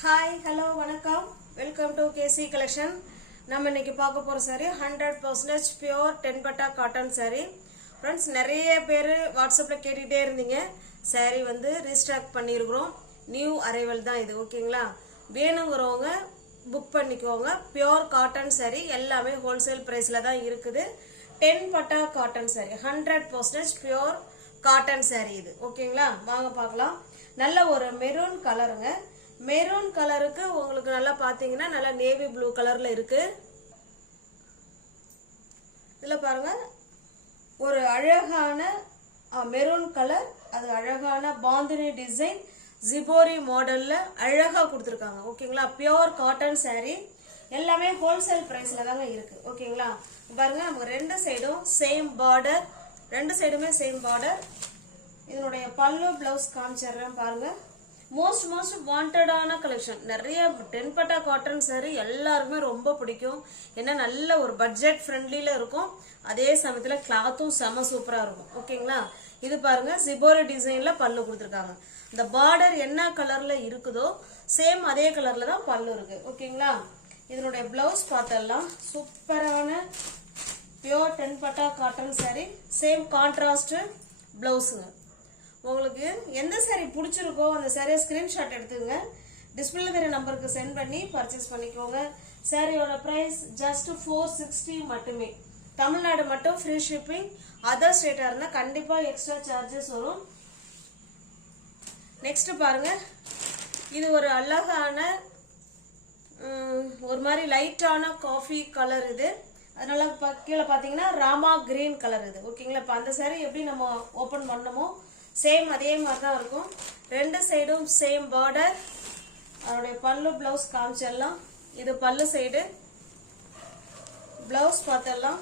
Hi, hello, வணக்கம். Welcome to KC Collection. நம்ம இன்னைக்கு பார்க்க போற saree 100% pure 10 பட்டா காட்டன் saree. Friends, நிறைய பேர் வாட்ஸ்அப்ல கேட்டுட்டே இருந்தீங்க. saree வந்து ரீஸ்டாக் பண்ணியிருக்கிறோம். நியூ அரைவல் தான் இது, ஓகேங்களா? வேணுங்கிறவங்க புக் பண்ணிக்கோங்க. பியூர் காட்டன் saree எல்லாமே ஹோல்சேல் பிரைஸ்ல தான் இருக்குது. 10 பட்டா cotton saree 100% pure cotton saree இது, ஓகேங்களா? வாங்க பார்க்கலாம். நல்ல ஒரு மெரூன் கலருங்க. மெரூன் கலருக்கு உங்களுக்கு நல்லா பாத்தீங்கன்னா நல்லா நேவி ப்ளூ கலர்ல இருக்கு. இதுல பாருங்க ஒரு அழகான மெரூன் கலர், அது அழகான பாந்தினி டிசைன் ஜிபோரி மாடல்ல அழகா கொடுத்துருக்காங்க, ஓகேங்களா? பியூர் காட்டன் saree எல்லாமே ஹோல்சேல் பிரைஸ்ல தாங்க இருக்கு, ஓகேங்களா? பாருங்க நமக்கு ரெண்டு சைடும் சேம் பார்டர், ரெண்டு சைடுமே சேம் பார்டர். இதனுடைய பல்லு பிளவுஸ் காமிச்சிடுறேன் பாருங்க. மோஸ்ட் வாண்டடான கலெக்ஷன். நிறைய 10 பட்டா காட்டன் saree எல்லாருமே ரொம்ப பிடிக்கும். ஏன்னா நல்ல ஒரு பட்ஜெட் ஃப்ரெண்ட்லில இருக்கும், அதே சமயத்துல கிளாத்தும் செம சூப்பரா இருக்கும், ஓகேங்களா? இது பாருங்க சிபோரி டிசைன்ல பல்லு கொடுத்துருக்காங்க. இந்த பார்டர் என்ன கலர்ல இருக்குதோ சேம் அதே கலர்ல தான் பல்லு இருக்கு, ஓகேங்களா? இதனுடைய பிளவுஸ் பார்த்தெல்லாம் சூப்பரான பியூர் 10 பட்டா காட்டன் saree, சேம் கான்ட்ராஸ்ட் பிளவுஸுங்க. உங்களுக்கு எந்த saree பிடிச்சிருக்கோ அந்த சாரியை ஸ்கிரீன்ஷாட் எடுத்துங்க, டிஸ்பிளேல தெரிய நம்பருக்கு சென்ட் பண்ணி பர்ச்சேஸ் பண்ணிக்கோங்க. சாரியோட பிரைஸ் ஜஸ்ட் 460 மட்டுமே. தமிழ்நாடு மட்டும் ஃப்ரீ ஷிப்பிங், அதர் ஸ்டேட்டா இருந்தா கண்டிப்பா எக்ஸ்ட்ரா சார்ஜஸ் வரும். நெக்ஸ்ட் பாருங்க, இது ஒரு அழகான ஒரு மாதிரி லைட்டான காஃபி கலர். இது அதனால கீழே பாத்தீங்கன்னா ராமா கிரீன் கலர் இது, ஓகேங்களா? இப்போ அந்த saree எப்படி நம்ம ஓபன் பண்ணமோ சேம் அதே மாதிரி தான் இருக்கும். ரெண்டு சைடும் சேம் பார்டர். அதோடைய பல்லு பிளவுஸ் காமிச்சிடலாம். இது பல்லு சைடு, பிளவுஸ் பார்த்தலாம்.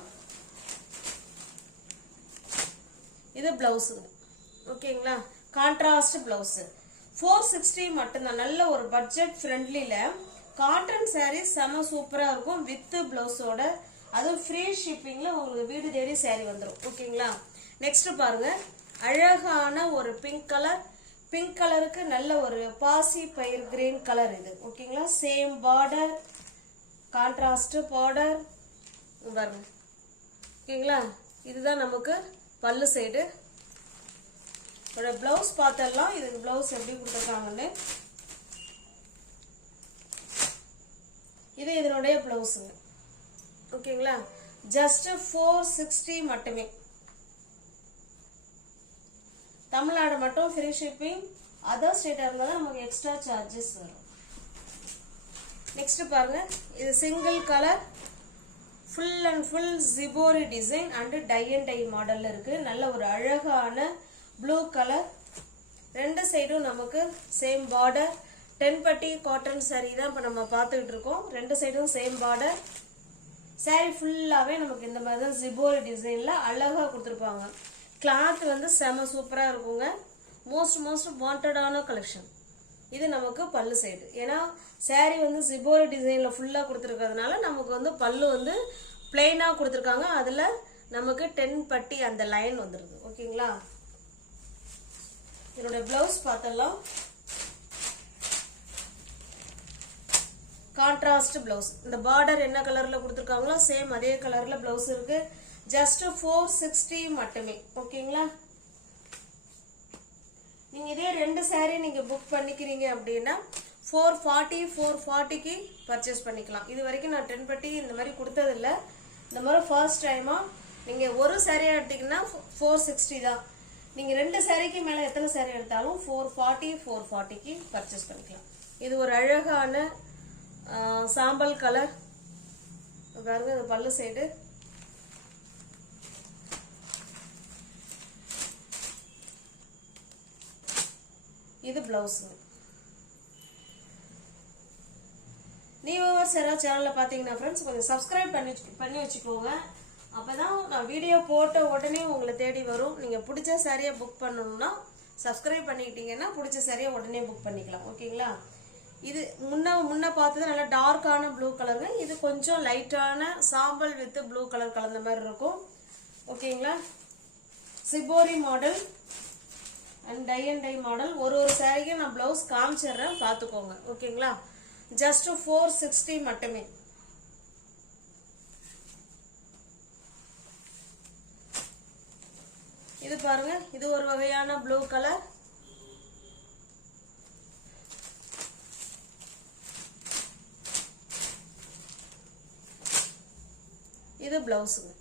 இது பிளவுஸ், ஓகேங்களா? Contrast blouse. 460 மட்டும்தான். நல்ல ஒரு பட்ஜெட் ஃப்ரெண்ட்லில காட்டன் saree செம சூப்பரா இருக்கும் வித் பிளவுஸோட. அதுவும் ஃப்ரீ ஷிப்பிங்ல உங்களுக்கு வீடு தேடி saree வந்துடும், ஓகேங்களா? நெக்ஸ்ட் பாருங்க, அழகான ஒரு பிங்க் கலர். பிங்க் கலருக்கு நல்ல ஒரு பாசி பயிர் கிரீன் கலர் இது, ஓகேங்களா? சேம் பார்டர், கான்ட்ராஸ்ட் பார்டர் பாருங்க, ஓகேங்களா? இதுதான் நமக்கு பல்லு சைடு. பிளவுஸ் பார்த்தலாம். இதுக்கு பிளவுஸ் எப்படி கொடுத்துருக்காங்கன்னு இது இதனுடைய பிளவுஸுங்க, ஓகேங்களா? ஜஸ்ட் 460 மட்டுமே. தமிழ்நாடு மட்டும் ஃப்ரீ ஷிப்பிங், அதர் ஸ்டேட்டா இருந்தா நமக்கு எக்ஸ்ட்ரா சார்ஜஸ் வரும். நெக்ஸ்ட் பாருங்க, இது single colour, full and full ஜிபோரி design and tie and tie மாடல்ல இருக்கு. நல்ல ஒரு அழகான ப்ளூ கலர். ரெண்டு சைடும் நமக்கு சேம் பார்டர். 10 பட்டி காட்டன் saree தான் இப்ப நம்ம பார்த்துக்கிட்டு இருக்கோம். ரெண்டு சைடும் சேம் பார்டர். saree ஃபுல்லாவே நமக்கு இந்த மாதிரி தான் ஜிபோரி டிசைன்ல அழகா கொடுத்துருப்பாங்க. கிளாத் வந்து செம சூப்பரா இருக்குங்க. மோஸ்ட் வாண்டடான கலெக்ஷன். இது நமக்கு பல்லு சைடு. ஏன்னா saree வந்து ஜிபோரி டிசைன்ல ஃபுல்லா கொடுத்துருக்கிறதுனால நமக்கு வந்து பல்லு வந்து பிளெயினா கொடுத்துருக்காங்க. அதுல நமக்கு 10 பட்டி அந்த லைன் வந்துருது, ஓகேங்களா? இதோட பிளவுஸ் பார்த்தலாம். Contrast blouse. இந்த பார்டர் என்ன கலர்ல கொடுத்துருக்காங்களோ சேம் அதே கலர்ல பிளவுஸ் இருக்கு. ஜஸ்ட் 460 மட்டுமே, ஓகேங்களா? நீங்க இதே ரெண்டு saree நீங்க புக் பண்ணிக்கிறீங்க அப்படின்னா 440க்கு பர்ச்சேஸ் பண்ணிக்கலாம். இது வரைக்கும் நான் 10 பட்டி இந்த மாதிரி கொடுத்தது இல்ல. இந்த மாதிரி ஃபர்ஸ்ட் டைமா நீங்க ஒரு saree எடுத்தீங்கன்னா 460 தான். நீங்க ரெண்டு சாரிக்கு மேல எத்தனை saree எடுத்தாலும் 440க்கு பர்ச்சேஸ் பண்ணிக்கலாம். இது ஒரு அழகான சாம்பல் கலர் பாருங்க. இது பல்லு சைடு. இது பிளவுஸ். நீங்க சேனல்ல பாத்தீங்கன்னா ஃப்ரெண்ட்ஸ் கொஞ்சம் சப்ஸ்கிரைப் பண்ணி வச்சுக்கோங்க. அப்பதான் நான் வீடியோ போட்ட உடனே உங்களை தேடி வரும். நீங்க பிடிச்ச சாரியை புக் பண்ணணும்னா சப்ஸ்கிரைப் பண்ணிக்கிட்டீங்கன்னா பிடிச்ச சாரியை உடனே புக் பண்ணிக்கலாம், ஓகேங்களா? இது முன்ன பார்த்தது நல்ல டார்க்கான ப்ளூ கலருங்க. இது கொஞ்சம் லைட்டான சாம்பல் வித் ப்ளூ கலர் கலந்த மாதிரி இருக்கும், ஓகேங்களா? Shibori model and dye model. ஒரு சாரிக்கு நான் பிளவுஸ் காமிச்சிடுறேன், பார்த்துக்கோங்க. ஓகேங்களா? ஜஸ்ட் 460 மட்டுமே. இது பாருங்க, இது ஒரு வகையான ப்ளூ கலர். இது பிளவுஸுங்க.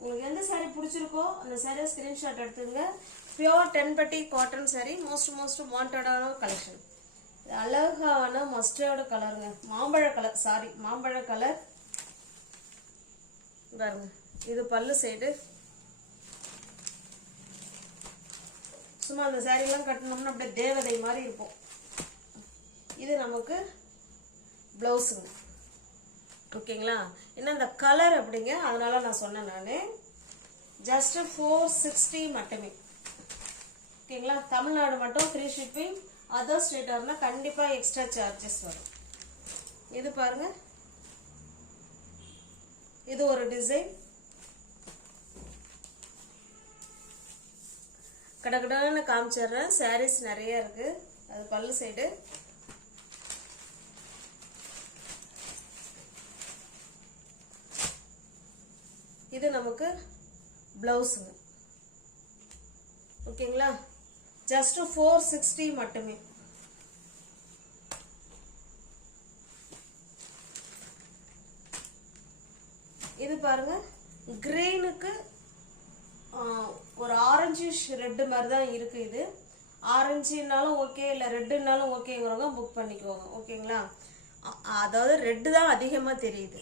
உங்களுக்கு எந்த சாரி பிடிச்சிருக்கோ அந்த சாரியை ஸ்கிரீன்ஷாட் எடுத்துங்க. பியோர் 10 பட்டி காட்டன் சாரி, மோஸ்ட் வாண்டடான கலெக்ஷன். அழகான மஸ்டர்டு கலருங்க, மாம்பழ கலர், சாரி மாம்பழ கலர் பாருங்க. இது பல்லு சைடு. சும்மா அந்த சாரிலாம் கட்டணும்னா அப்படியே தேவதை மாதிரி இருக்கும். இது நமக்கு பிளவுஸுங்க. ஓகேங்களா? என்ன இந்த கலர் அப்படிங்க, அதனால நான் சொன்னேன். நான் ஜஸ்ட் 460 மட்டுமே. ஓகேங்களா? தமிழ்நாடு மட்டும் ஃப்ரீ ஷிப்பிங். அதர் ஸ்டேட்டா இருந்தா கண்டிப்பா எக்ஸ்ட்ரா சார்ஜஸ் வரும். இது பாருங்க, இது ஒரு டிசைன். கடகடான்னு காமிச்சிடுறேன். சாரீஸ் நிறைய இருக்கு. அது பல்லு சைடு. இது நமக்கு பிளவுஸுங்க. ஓகேங்களா? ஜஸ்ட் 460 மட்டுமே. இது பாருங்க, கிரீனுக்கு ஒரு ஆரஞ்சு ரெட் மாதிரி தான் இருக்கு. இது ஆரஞ்சுனாலும் ஓகே, இல்லை ரெட்டுனாலும் ஓகேங்கிறவங்க புக் பண்ணிக்குவாங்க. ஓகேங்களா? அதாவது ரெட்டு தான் அதிகமாக தெரியுது.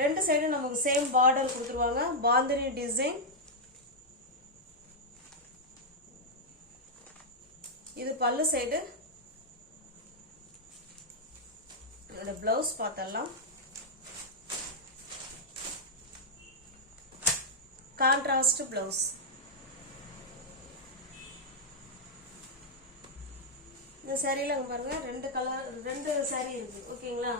ரெண்டு சைடும் நமக்கு சேம் பார்டர் கொடுத்துருவாங்க. பாந்தினி டிசைன். இது பல்லு சைடு. இதோட பிளவுஸ் பார்த்தலாம். Contrast blouse. இந்த சாரியில அங்க பாருங்க, ரெண்டு கலர், ரெண்டு சாரி இருக்கு. ஓகேங்களா?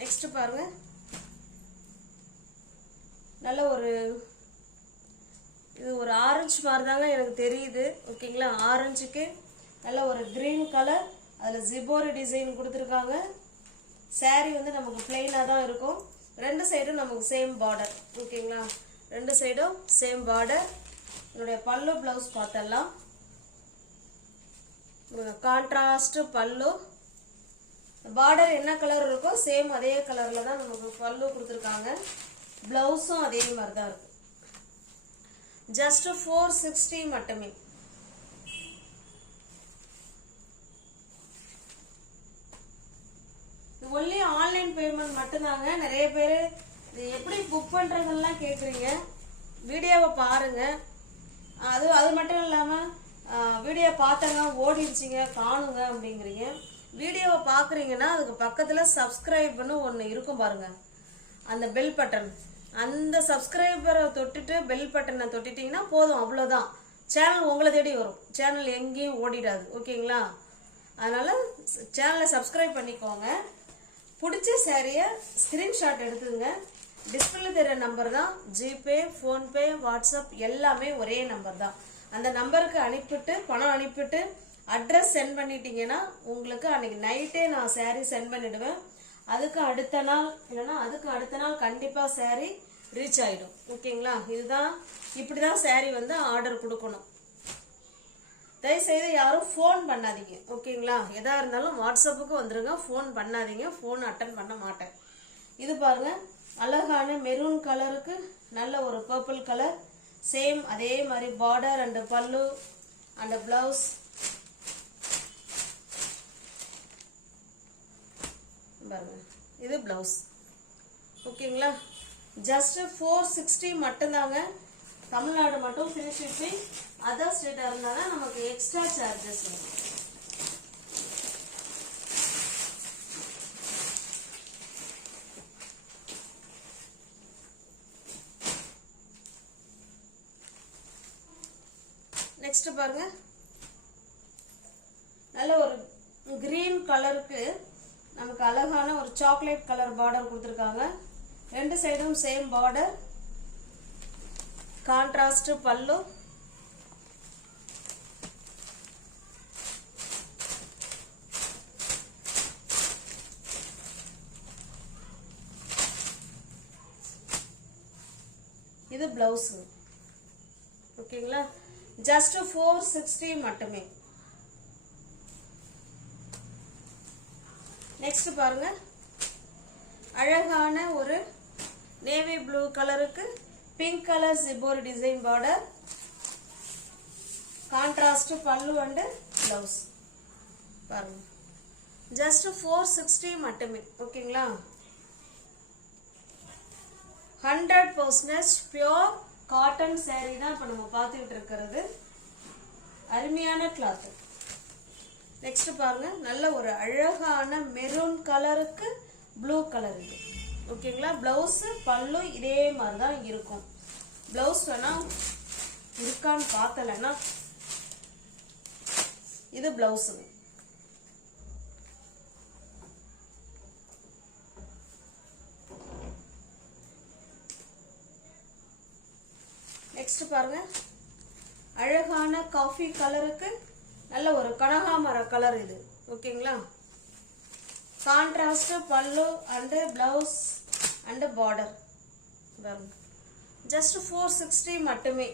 நெக்ஸ்ட் பாருங்க, நல்ல ஒரு, இது ஒரு ஆரஞ்சு மாதிரி தாங்க எனக்கு தெரியுது. ஓகேங்களா? ஆரஞ்சுக்கு நல்ல ஒரு கிரீன் கலர், அதில் ஜிபோரி டிசைன் கொடுத்துருக்காங்க. சாரி வந்து நமக்கு பிளெயினாக தான் இருக்கும். ரெண்டு சைடும் நமக்கு சேம் பார்டர். ஓகேங்களா? ரெண்டு சைடும் சேம் பார்டர். என்னுடைய பல்லு பிளவுஸ் பார்த்தலாம். கான்ட்ராஸ்ட் பல்லு. பார்டர் என்ன கலர் இருக்கோ சேம் அதே கலர்ல தான் நமக்கு பல்லு கொடுத்துருக்காங்க. பிளவுஸும் அதே மாதிரி தான் இருக்கு. ஜஸ்ட் 460 மட்டுமே. ஒன்லி ஆன்லைன் பேமெண்ட் மட்டும்தாங்க. நிறைய பேர் இது எப்படி புக் பண்றதெல்லாம் கேக்குறீங்க. வீடியோவை பாருங்க. அது மட்டும் இல்லாம வீடியோ பார்த்தாங்க ஓடிடுச்சிங்க காணுங்க அப்படிங்கிறீங்க. வீடியோவை பாக்குறீங்கன்னா அதுக்கு பக்கத்துல சப்ஸ்கிரைப்னு ஒன்று இருக்கும் பாருங்க, அந்த பெல் பட்டன். அந்த சப்ஸ்கிரைபரை தொட்டுட்டு பெல் பட்டனை தொட்டுட்டீங்கன்னா போதும், அவ்வளோதான். சேனல் உங்களை தேடி வரும். சேனல் எங்கேயும் ஓடிடாது. ஓகேங்களா? அதனால சேனலை சப்ஸ்கிரைப் பண்ணிக்கோங்க. பிடிச்ச சாரியை ஸ்கிரீன்ஷாட் எடுத்துங்க. டிஸ்பிளே தெரிய நம்பர் தான். ஜிபே, ஃபோன்பே, வாட்ஸ்அப் எல்லாமே ஒரே நம்பர் தான். அந்த நம்பருக்கு அனுப்பிட்டு பணம் அனுப்பிட்டு அட்ரஸ் சென்ட் பண்ணிட்டீங்கன்னா உங்களுக்கு அன்னைக்கு நைட்டே நான் சாரி சென்ட் பண்ணிடுவேன். அதுக்கு அடுத்த நாள் இல்லைன்னா அதுக்கு அடுத்த நாள் கண்டிப்பா சாரி ரீச் ஆயிடும். ஓகேங்களா? இதுதான், இப்படிதான் சாரி வந்து ஆர்டர் கொடுக்கணும். தயவுசெய்து யாரும் ஃபோன் பண்ணாதீங்க. ஓகேங்களா? எதா இருந்தாலும் வாட்ஸ்அப்புக்கு வந்துருங்க. ஃபோன் பண்ணாதீங்க. ஃபோன் அட்டன் பண்ண மாட்டேன். இது பாருங்க, அழகான மெரூன் கலருக்கு நல்ல ஒரு பர்பிள் கலர். சேம் அதே மாதிரி பார்டர் அண்ட் பல்லு அண்ட் பிளவுஸ். பாருங்க, இது பிளவுஸ். ஓகேங்களா? ஜஸ்ட் 460 மட்டும்தாங்க. தமிழ்நாடு மட்டும் ஃப்ரீ ஷிப்பிங். அதர் ஸ்டேட்டா இருந்தா நமக்கு எக்ஸ்ட்ரா சார்ஜஸ் வரும். நெக்ஸ்ட் பாருங்க, கிரீன் கலருக்கு நமக்கு அழகான ஒரு சாக்லேட் கலர் பார்டர் கொடுத்துருக்காங்க. ரெண்டு சைடும் சேம் பார்டர், கான்ட்ராஸ்ட் பல்லு. இது பிளவுஸ். ஓகேங்களா, ஜஸ்ட் 460 மட்டுமே. நெக்ஸ்ட் பாருங்க, அழகான ஒரு நேவி ப்ளூ கலருக்கு பிங்க் கலர் ஜிபோரி டிசைன் பார்டர், கான்ட்ராஸ்ட் பல்லு அண்ட் பிளவுஸ். பாருங்க, ஜஸ்ட் 460 மட்டுமே. ஓகேங்களா, 100% பியோர் காட்டன் saree தான் இப்போ நம்ம பார்த்துக்கிட்டு இருக்கிறது. அருமையான கிளாத். நெக்ஸ்ட் பாருங்க, நல்ல ஒரு அழகான மெரூன் கலருக்கு ப்ளூ கலர் இது. ஓகேங்களா, பிளவுஸ் பல்லு இதே மாதிரி தான் இருக்கும். பிளவுஸ் வேணா இருக்கான்னு பார்த்தலன்னா இது பிளவுஸ். நெக்ஸ்ட் பாருங்க, அழகான காஃபி கலருக்கு நல்ல ஒரு கனகாமர கலர் இது. ஓகேங்களா, கான்ட்ராஸ்ட் பல்லு and blouse and border. Just 460 மட்டுமே.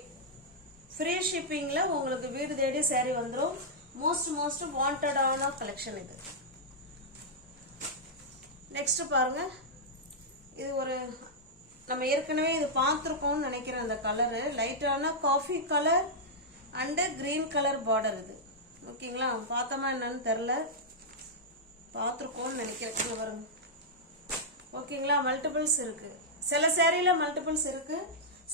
ஃப்ரீ ஷிப்பிங்ல உங்களுக்கு வீடு தேடி saree வந்துடும். மோஸ்ட் வாண்டடான கலெக்ஷன் இது. நெக்ஸ்ட் பாருங்க, இது ஒரு நம்ம ஏற்கனவே இது பார்த்துருக்கோம்னு நினைக்கிறேன். அந்த கலரு லைட்டான coffee colour and green colour border இது. ஓகேங்களா, பார்த்தோமா என்னன்னு தெரில, பார்த்துருக்கோம்னு நினைக்கிறேன். வரும். ஓகேங்களா, மல்டிபிள்ஸ் இருக்கு. சில சேரீல மல்டிபிள்ஸ் இருக்கு,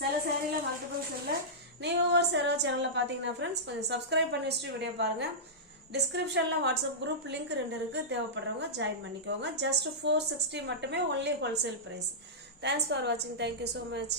சில சேரீல மல்டிபிள்ஸ் இல்லை. நீங்கள் ஒரு சேரோ சேனலில் பார்த்தீங்கன்னா ஃப்ரெண்ட்ஸ் கொஞ்சம் சப்ஸ்கிரைப் பண்ணி வச்சுட்டு வீடியோ பாருங்க. டிஸ்கிரிப்ஷனில் வாட்ஸ்அப் குரூப் லிங்க் 2 இருக்கு, தேவைப்படுறவங்க ஜாயின் பண்ணிக்கோங்க. ஜஸ்ட் 460 மட்டுமே, only wholesale price. Thanks for watching. Thank you so much.